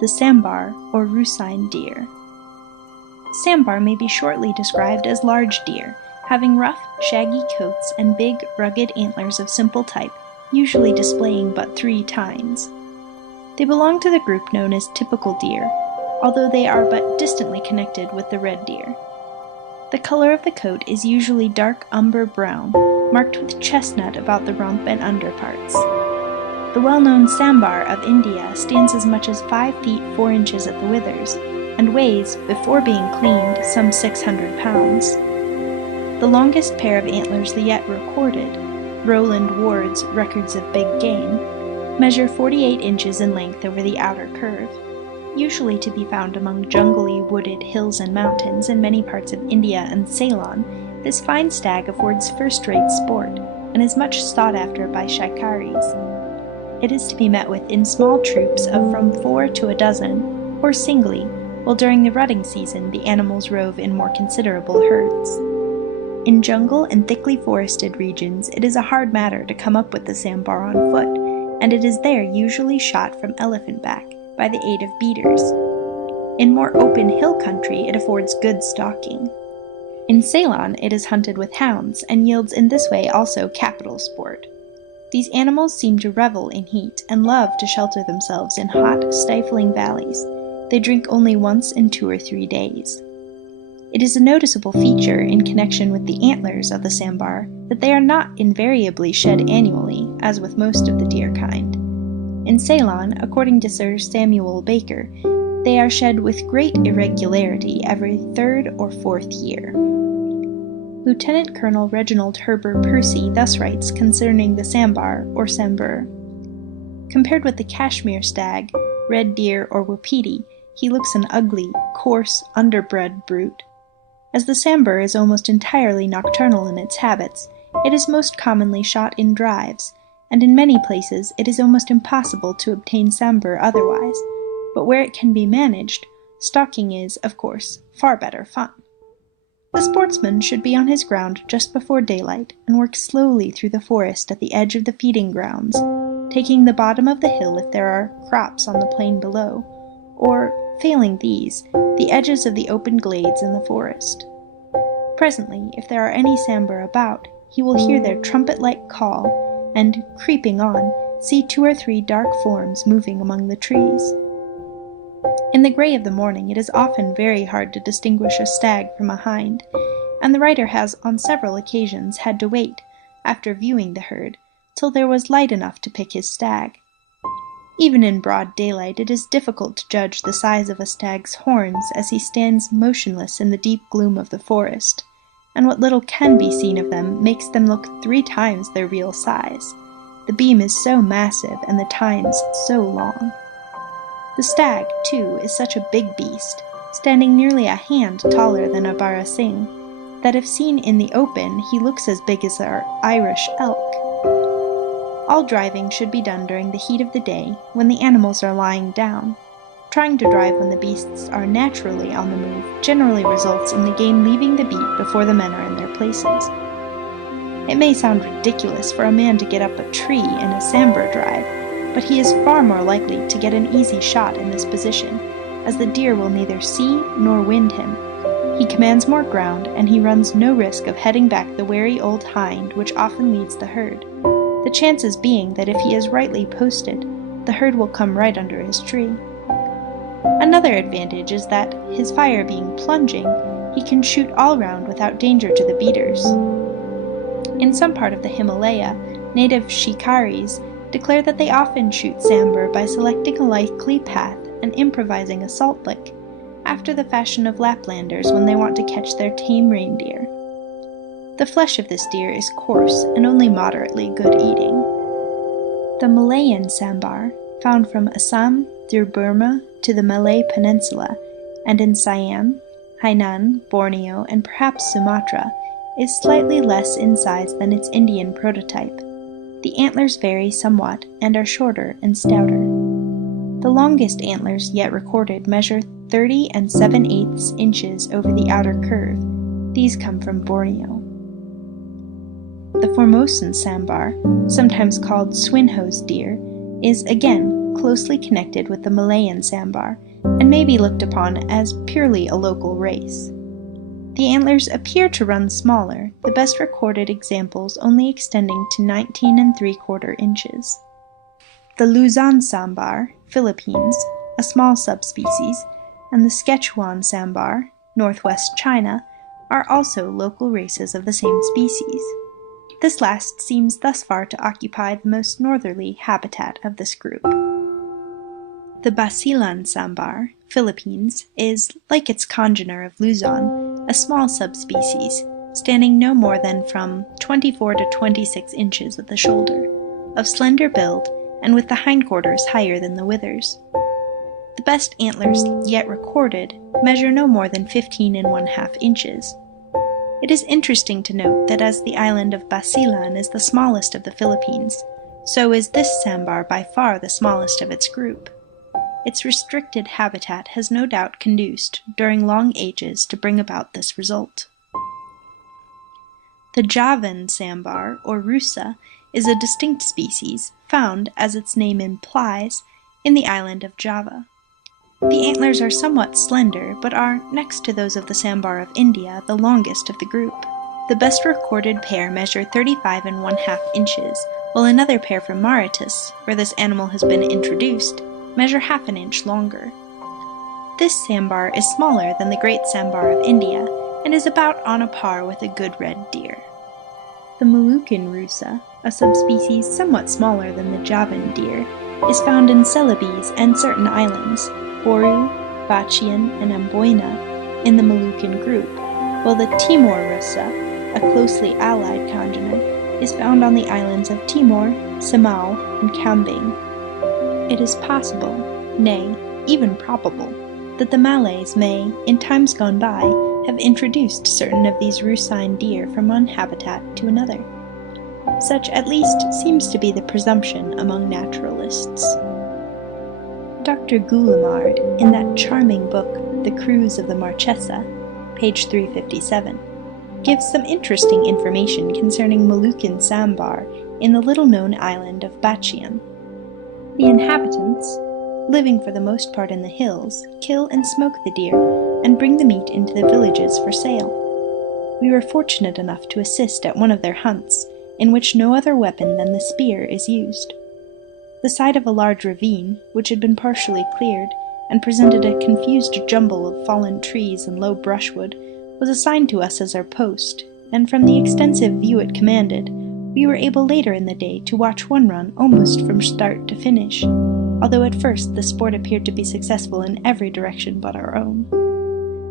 the Sambar or Rusine deer. Sambar may be shortly described as large deer, having rough, shaggy coats and big, rugged antlers of simple type, usually displaying but 3 tines. They belong to the group known as typical deer, although they are but distantly connected with the red deer. The color of the coat is usually dark umber brown, marked with chestnut about the rump and underparts. The well-known Sambar of India stands as much as 5 feet 4 inches at the withers, and weighs, before being cleaned, some 600 pounds. The longest pair of antlers yet recorded, Rowland Ward's Records of Big Game, measure 48 inches in length over the outer curve. Usually to be found among jungly, wooded hills and mountains in many parts of India and Ceylon, this fine stag affords first-rate sport, and is much sought after by shikaris. It is to be met with in small troops of from 4 to a dozen, or singly, while during the rutting season the animals rove in more considerable herds. In jungle and thickly forested regions it is a hard matter to come up with the sambar on foot, and it is there usually shot from elephant back, by the aid of beaters. In more open hill country it affords good stalking. In Ceylon it is hunted with hounds, and yields in this way also capital sport. These animals seem to revel in heat, and love to shelter themselves in hot, stifling valleys. They drink only once in 2 or 3 days. It is a noticeable feature in connection with the antlers of the sambar that they are not invariably shed annually, as with most of the deer kind. In Ceylon, according to Sir Samuel Baker, they are shed with great irregularity every 3rd or 4th year. Lieutenant Colonel Reginald Herbert Percy thus writes concerning the sambar or sambur. Compared with the Kashmir stag, red deer, or wapiti, he looks an ugly, coarse, underbred brute. As the sambur is almost entirely nocturnal in its habits, it is most commonly shot in drives, and in many places it is almost impossible to obtain sambur otherwise, but where it can be managed, stalking is, of course, far better fun. The sportsman should be on his ground just before daylight, and work slowly through the forest at the edge of the feeding grounds, taking the bottom of the hill if there are crops on the plain below, or, failing these, the edges of the open glades in the forest. Presently, if there are any sambar about, he will hear their trumpet-like call, and, creeping on, see 2 or 3 dark forms moving among the trees. In the grey of the morning it is often very hard to distinguish a stag from a hind, and the writer has on several occasions had to wait, after viewing the herd, till there was light enough to pick his stag. Even in broad daylight it is difficult to judge the size of a stag's horns as he stands motionless in the deep gloom of the forest, and what little can be seen of them makes them look 3 times their real size. The beam is so massive and the tines so long. The stag, too, is such a big beast, standing nearly a hand taller than a barasingh, that if seen in the open he looks as big as our Irish elk. All driving should be done during the heat of the day, when the animals are lying down. Trying to drive when the beasts are naturally on the move generally results in the game leaving the beat before the men are in their places. It may sound ridiculous for a man to get up a tree in a sambar drive, but he is far more likely to get an easy shot in this position, as the deer will neither see nor wind him. He commands more ground, and he runs no risk of heading back the wary old hind which often leads the herd, the chances being that if he is rightly posted, the herd will come right under his tree. Another advantage is that, his fire being plunging, he can shoot all round without danger to the beaters. In some part of the Himalaya, native shikaris declare that they often shoot sambar by selecting a likely path and improvising a salt lick, after the fashion of Laplanders when they want to catch their tame reindeer. The flesh of this deer is coarse and only moderately good eating. The Malayan sambar, found from Assam through Burma to the Malay Peninsula, and in Siam, Hainan, Borneo, and perhaps Sumatra, is slightly less in size than its Indian prototype. The antlers vary somewhat and are shorter and stouter. The longest antlers yet recorded measure 30 7/8 inches over the outer curve. These come from Borneo. The Formosan sambar, sometimes called Swinhoe's deer, is again closely connected with the Malayan sambar, and may be looked upon as purely a local race. The antlers appear to run smaller, the best recorded examples only extending to 19 3/4 inches. The Luzon sambar, Philippines, a small subspecies, and the Szechuan sambar, northwest China, are also local races of the same species. This last seems thus far to occupy the most northerly habitat of this group. The Basilan sambar, Philippines, is, like its congener of Luzon, a small subspecies, standing no more than from 24 to 26 inches at the shoulder, of slender build, and with the hindquarters higher than the withers. The best antlers yet recorded measure no more than 15 1/2 inches. It is interesting to note that as the island of Basilan is the smallest of the Philippines, so is this sambar by far the smallest of its group. Its restricted habitat has no doubt conduced during long ages to bring about this result. The Javan sambar, or rusa, is a distinct species, found, as its name implies, in the island of Java. The antlers are somewhat slender, but are, next to those of the sambar of India, the longest of the group. The best recorded pair measure 35 1/2 inches, while another pair from Mauritius, where this animal has been introduced, measure 1/2 inch longer. This sambar is smaller than the great sambar of India, and is about on a par with a good red deer. The Moluccan rusa, a subspecies somewhat smaller than the Javan deer, is found in Celebes and certain islands, Boru, Batchian, and Amboyna, in the Moluccan group, while the Timor rusa, a closely allied congener, is found on the islands of Timor, Samau, and Kambing. It is possible, nay, even probable, that the Malays may, in times gone by, have introduced certain of these Rusine deer from one habitat to another. Such, at least, seems to be the presumption among naturalists. Dr. Goulamard, in that charming book, The Cruise of the Marchesa, page 357, gives some interesting information concerning Moluccan sambar in the little-known island of Batchian. The inhabitants, living for the most part in the hills, kill and smoke the deer, and bring the meat into the villages for sale. We were fortunate enough to assist at one of their hunts, in which no other weapon than the spear is used. The side of a large ravine, which had been partially cleared, and presented a confused jumble of fallen trees and low brushwood, was assigned to us as our post, and from the extensive view it commanded, we were able later in the day to watch one run almost from start to finish, although at first the sport appeared to be successful in every direction but our own.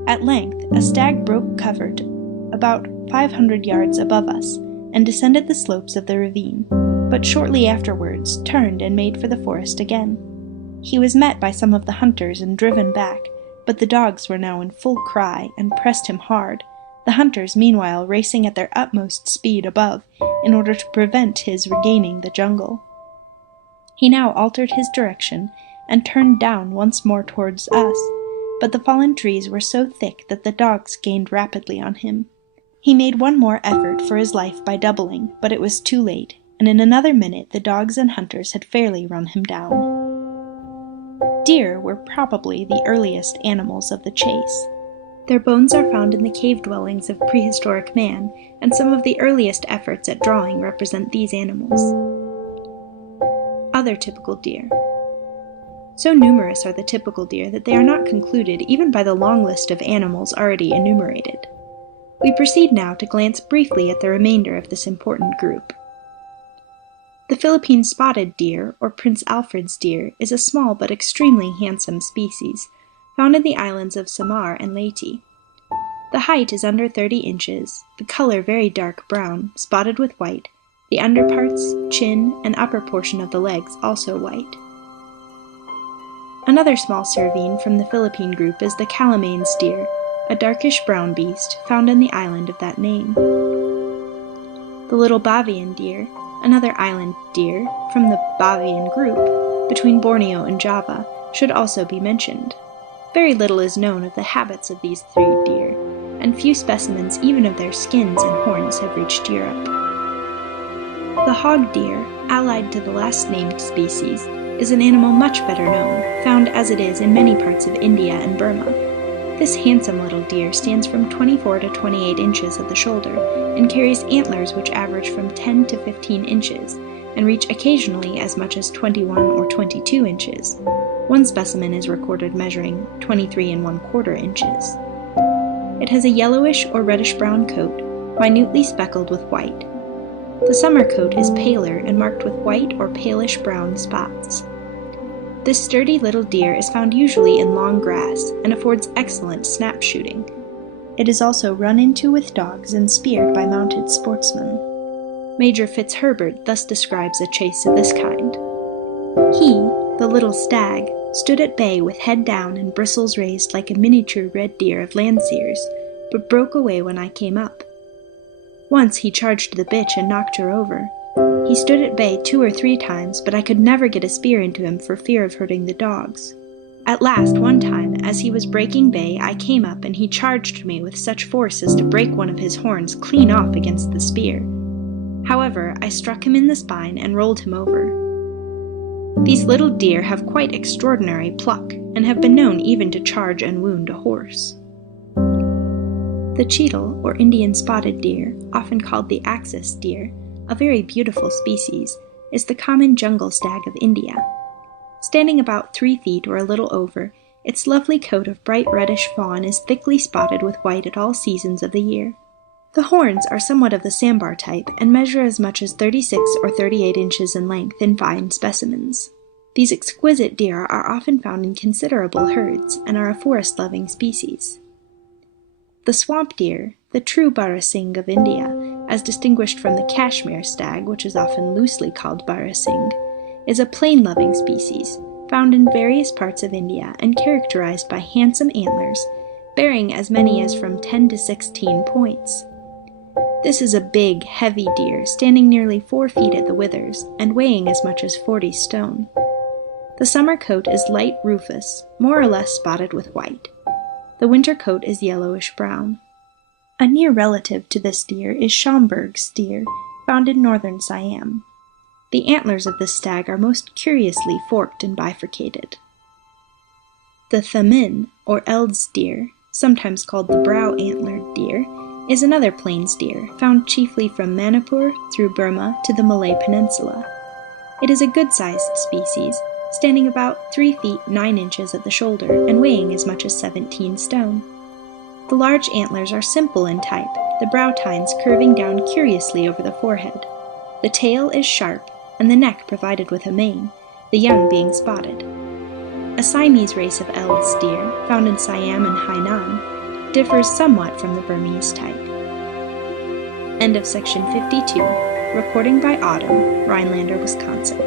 At length, a stag broke cover about 500 yards above us, and descended the slopes of the ravine, but shortly afterwards turned and made for the forest again. He was met by some of the hunters and driven back, but the dogs were now in full cry and pressed him hard, the hunters meanwhile racing at their utmost speed above in order to prevent his regaining the jungle. He now altered his direction and turned down once more towards us, but the fallen trees were so thick that the dogs gained rapidly on him. He made one more effort for his life by doubling, but it was too late, and in another minute the dogs and hunters had fairly run him down. Deer were probably the earliest animals of the chase. Their bones are found in the cave dwellings of prehistoric man, and some of the earliest efforts at drawing represent these animals. Other typical deer. So numerous are the typical deer that they are not concluded even by the long list of animals already enumerated. We proceed now to glance briefly at the remainder of this important group. The Philippine spotted deer, or Prince Alfred's deer, is a small but extremely handsome species, found in the islands of Samar and Leyte. The height is under 30 inches, the color very dark brown, spotted with white, the underparts, chin, and upper portion of the legs also white. Another small cervine from the Philippine group is the Calamain's deer, a darkish brown beast found in the island of that name. The little Bavian deer, another island deer from the Bavian group, between Borneo and Java, should also be mentioned. Very little is known of the habits of these three deer, and few specimens even of their skins and horns have reached Europe. The hog deer, allied to the last named species, is an animal much better known, found as it is in many parts of India and Burma. This handsome little deer stands from 24 to 28 inches at the shoulder and carries antlers which average from 10 to 15 inches and reach occasionally as much as 21 or 22 inches. One specimen is recorded measuring 23 1/4 inches. It has a yellowish or reddish-brown coat, minutely speckled with white. The summer coat is paler and marked with white or palish-brown spots. This sturdy little deer is found usually in long grass and affords excellent snap shooting. It is also run into with dogs and speared by mounted sportsmen. Major Fitzherbert thus describes a chase of this kind. He, the little stag, stood at bay with head down and bristles raised like a miniature red deer of Landseer's, but broke away when I came up. Once he charged the bitch and knocked her over. He stood at bay 2 or 3 times, but I could never get a spear into him for fear of hurting the dogs. At last, one time, as he was breaking bay, I came up and he charged me with such force as to break one of his horns clean off against the spear. However, I struck him in the spine and rolled him over. These little deer have quite extraordinary pluck, and have been known even to charge and wound a horse. The cheetal, or Indian spotted deer, often called the axis deer, a very beautiful species, is the common jungle stag of India. Standing about 3 feet or a little over, its lovely coat of bright reddish fawn is thickly spotted with white at all seasons of the year. The horns are somewhat of the Sambar type and measure as much as 36 or 38 inches in length in fine specimens. These exquisite deer are often found in considerable herds and are a forest-loving species. The swamp deer, the true barasingh of India, as distinguished from the Kashmir stag, which is often loosely called barasingh, is a plain-loving species, found in various parts of India and characterized by handsome antlers, bearing as many as from 10 to 16 points. This is a big, heavy deer, standing nearly 4 feet at the withers, and weighing as much as 40 stone. The summer coat is light rufous, more or less spotted with white. The winter coat is yellowish-brown. A near relative to this deer is Schomburgk's deer, found in northern Siam. The antlers of this stag are most curiously forked and bifurcated. The thamin, or Eld's deer, sometimes called the brow-antlered deer, is another plains deer, found chiefly from Manipur through Burma to the Malay Peninsula. It is a good-sized species, standing about 3 feet 9 inches at the shoulder and weighing as much as 17 stone. The large antlers are simple in type, the brow tines curving down curiously over the forehead. The tail is sharp, and the neck provided with a mane, the young being spotted. A Siamese race of Eld's deer, found in Siam and Hainan, differs somewhat from the Burmese type. End of section 52. Recording by Autumn, Rhinelander, Wisconsin.